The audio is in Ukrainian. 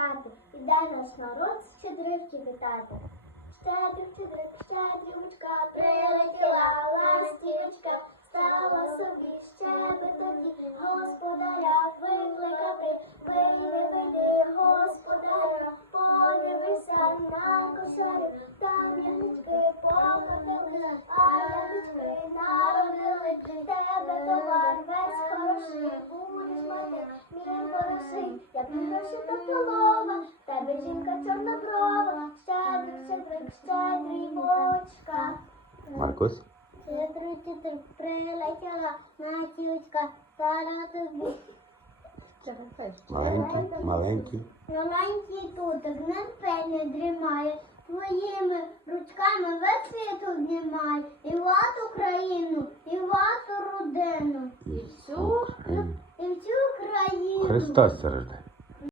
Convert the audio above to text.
хату, іде наш народ щедрівки вітати. Щедрик, щедрик, щедрівочка, прилетіла ластівочка, стала собі щебетати, господаря викликати, вийди, вийди, господаря, подивися на кошарю, там ягнички покотили, а ягнички народили, тебе товар весь хороший, будеш мати мій хороший, як не гроші та тебе жінка чорноброва, щедрик, щедрик, щедрівочка. Маркус? Щедрик, щедрик, прилетіла Настючка, стара тобі. Маленький, маленький. Маленький туток на спині дрімає, твоїми ручками весь світ обнімає, і вас Україну, і вас родину, І всю і всю країну. Христос рождає.